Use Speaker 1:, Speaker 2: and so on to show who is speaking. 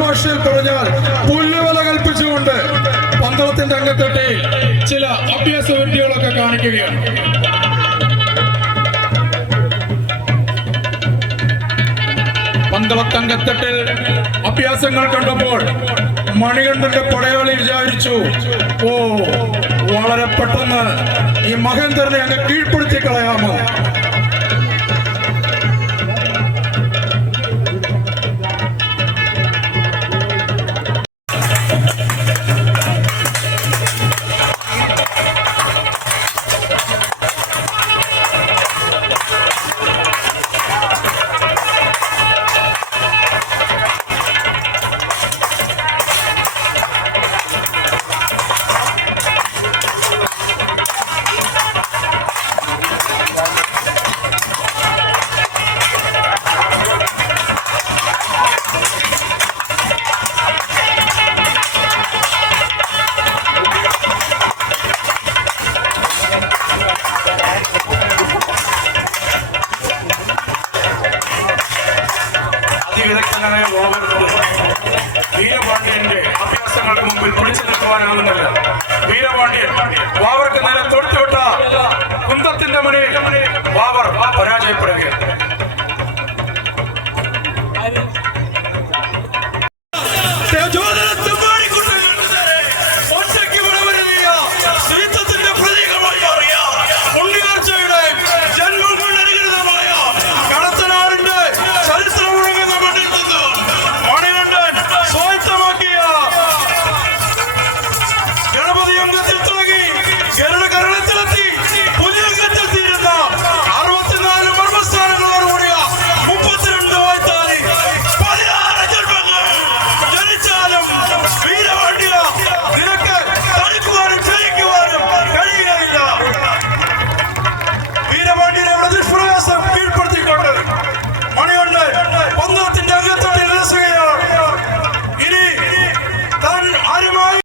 Speaker 1: ഭാഷയിൽ പറഞ്ഞാൽ പുല്ലുവില കൽപ്പിച്ചുകൊണ്ട് പന്തളത്തിന്റെ അംഗത്തെട്ടി ചില അഭ്യാസ വിദ്യകളൊക്കെ കാണിക്കുകയാണ്. പന്തളത്തങ്കത്തെട്ടിൽ അഭ്യാസങ്ങൾ കണ്ടപ്പോൾ മണികണ്ഠന്റെ പടയാളി വിചാരിച്ചു ഓ വളരെ പെട്ടെന്ന് ഈ മഹേന്ദ്രനെ അങ്ങ് കീഴ്പ്പെടുത്തി കളയാമോ അങ്ങനെ ലോകത്ത് വീരപാണ്ഡ്യന്റെ അഭ്യാസങ്ങളുടെ മുമ്പിൽ പിടിച്ചു നിൽക്കുവാനാകുന്നില്ല വീരപാണ്ഡ്യൻ